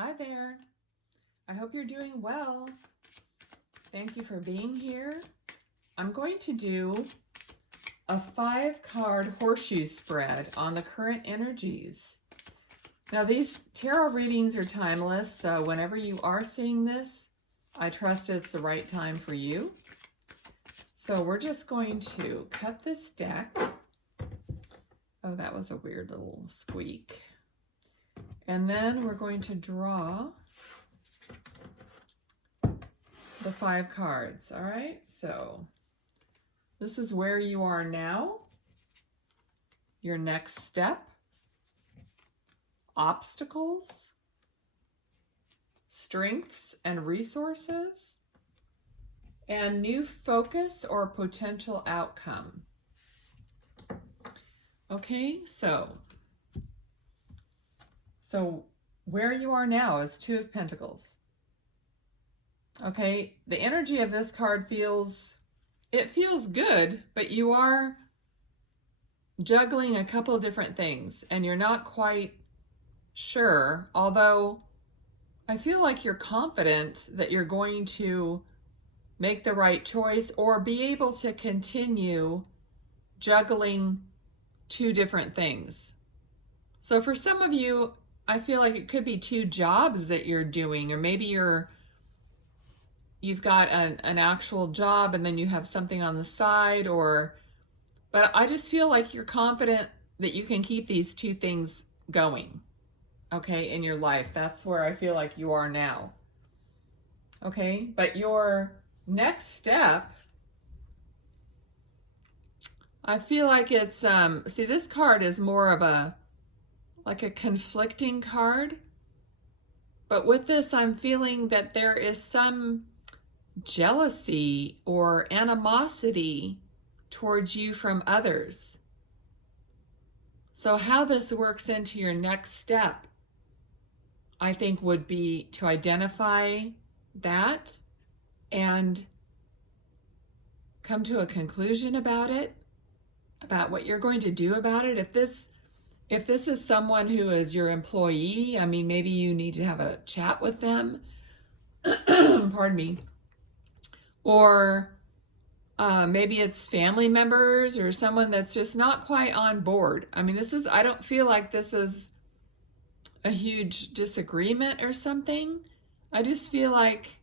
Hi there. I hope you're doing well. Thank you for being here. I'm going to do a 5-card horseshoe spread on the current energies. Now these tarot readings are timeless, so whenever you are seeing this, I trust it's the right time for you. So we're just going to cut this deck. Oh, that was a weird little squeak. And then we're going to draw the 5 cards. All right, so this is where you are now, your next step, obstacles, strengths and resources, and new focus or potential outcome. Okay, so where you are now is 2 of Pentacles. Okay, the energy of this card feels good, but you are juggling a couple of different things and you're not quite sure, although I feel like you're confident that you're going to make the right choice or be able to continue juggling 2 different things. So for some of you, I feel like it could be 2 jobs that you're doing, or maybe you've got an actual job and then you have something on the side, but I just feel like you're confident that you can keep these 2 things going, okay, in your life. That's where I feel like you are now. Okay, but your next step, I feel like it's, see, this card is more of like a conflicting card. But with this, I'm feeling that there is some jealousy or animosity towards you from others. So how this works into your next step, I think, would be to identify that and come to a conclusion about it, about what you're going to do about it. If this is someone who is your employee, I mean, maybe you need to have a chat with them, pardon me, or maybe it's family members or someone that's just not quite on board. I mean, I don't feel like this is a huge disagreement or something. I just feel like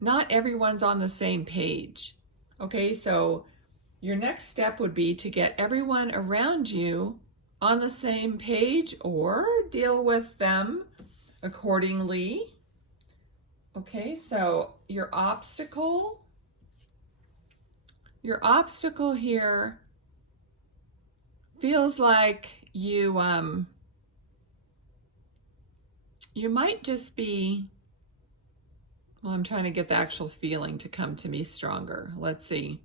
not everyone's on the same page. Okay, so your next step would be to get everyone around you on the same page or deal with them accordingly. Okay, so your obstacle here feels like you might just be, well, I'm trying to get the actual feeling to come to me stronger. Let's see.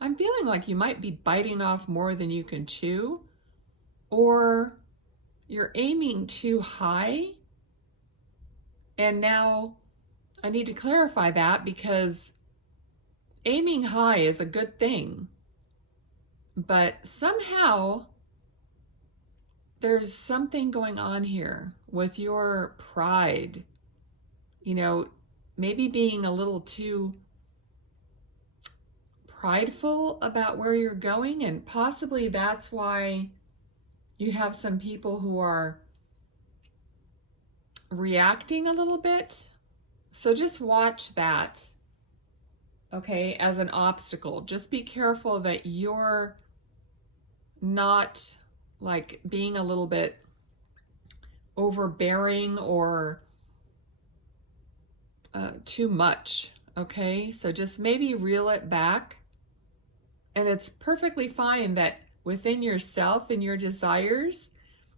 I'm feeling like you might be biting off more than you can chew, or you're aiming too high. And now I need to clarify that, because aiming high is a good thing, but somehow there's something going on here with your pride, you know, maybe being a little too prideful about where you're going, and possibly that's why you have some people who are reacting a little bit. So just watch that, okay, as an obstacle. Just be careful that you're not like being a little bit overbearing or too much, okay? So just maybe reel it back. And it's perfectly fine that within yourself and your desires,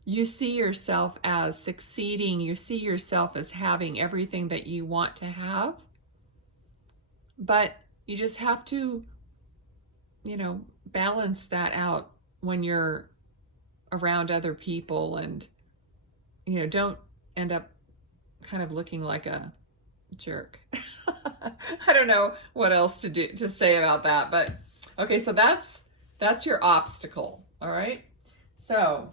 you see yourself as succeeding. You see yourself as having everything that you want to have. But you just have to, you know, balance that out when you're around other people, and, you know, don't end up kind of looking like a jerk. I don't know what else to say about that, but okay, so that's your obstacle. All right, so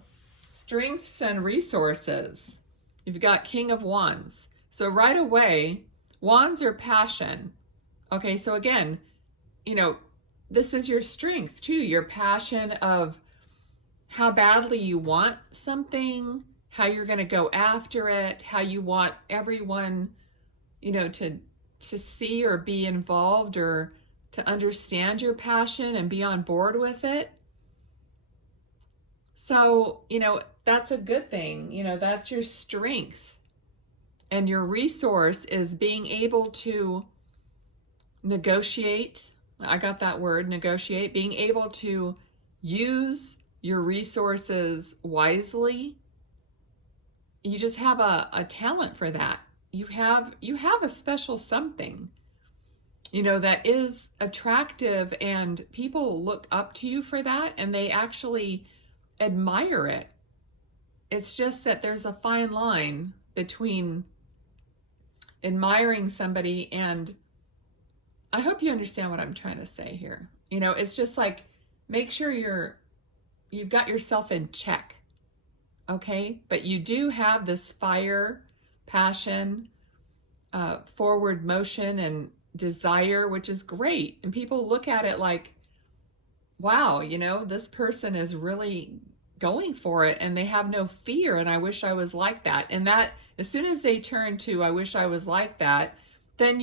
strengths and resources. You've got King of Wands. So right away, wands are passion. Okay, so again, you know, this is your strength too, your passion of how badly you want something, how you're going to go after it, how you want everyone, you know, to see or be involved or to understand your passion and be on board with it. So, you know, that's a good thing. You know, that's your strength. And your resource is being able to negotiate. I got that word, negotiate. Being able to use your resources wisely. You just have a talent for that. You have a special something, you know, that is attractive, and people look up to you for that, and they actually admire it. It's just that there's a fine line between admiring somebody and, I hope you understand what I'm trying to say here. You know, it's just like, make sure you've got yourself in check. Okay? But you do have this fire, passion, forward motion and desire, which is great. And people look at it like, wow, you know, this person is really going for it and they have no fear, and I wish I was like that. And that, as soon as they turn to I wish I was like that, then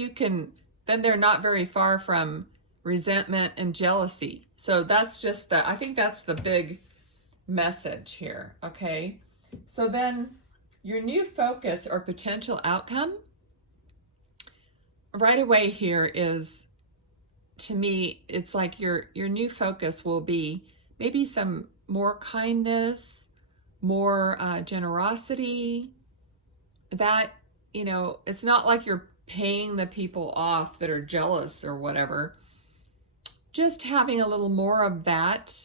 they're not very far from resentment and jealousy. So that's just I think that's the big message here. Okay, so then your new focus or potential outcome right away here is, to me, it's like your new focus will be maybe some more kindness, more generosity. That, you know, it's not like you're paying the people off that are jealous or whatever. Just having a little more of that.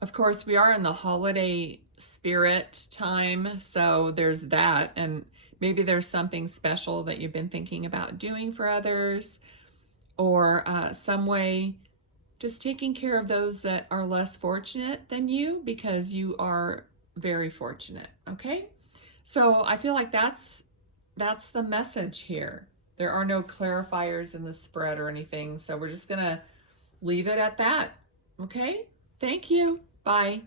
Of course, we are in the holiday spirit time, so there's that. And maybe there's something special that you've been thinking about doing for others, or some way just taking care of those that are less fortunate than you, because you are very fortunate. Okay, so I feel like that's the message here. There are no clarifiers in the spread or anything, so we're just gonna leave it at that. Okay, thank you. Bye.